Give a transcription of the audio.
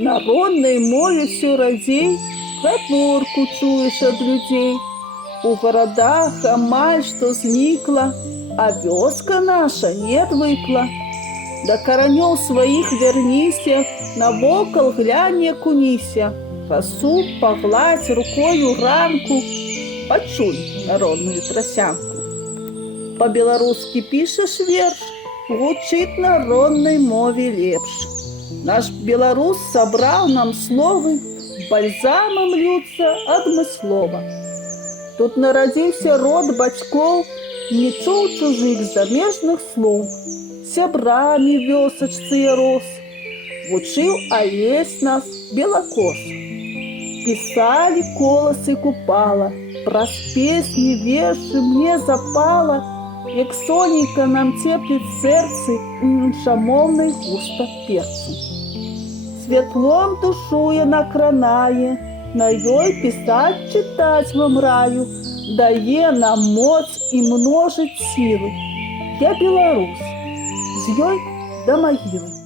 Народнай мове ўсё радзей гаворку чуеш ад людзей. У гарадах амаль што знікла, а вёска наша не адвыкла. Да каранёў сваіх вярніся, навокал глянь, як уніся. Расу пагладзь рукою ранку, пачуй народную трасянку. Па-беларускі пішаш верш, гучыць народнай мове лепш. Наш беларус сабраў нам словы, бальзамам льюцца адмыслова. Тут нарадзіўся род бацькоў, не чуў чужых замежных слоў. Сябрамі вёсачцы я рос, вучыў авесь нас белакос. Пісалі коласы купала, праз песні вершы мне запала, як сонейка нам цепліць сэрцы іншамоўнай густа перцу. Святлом душу яна кранае, на ёй пісаць чытаць вам раю, дае нам моц і множыць сілы. Я беларус, з ёй да магілы.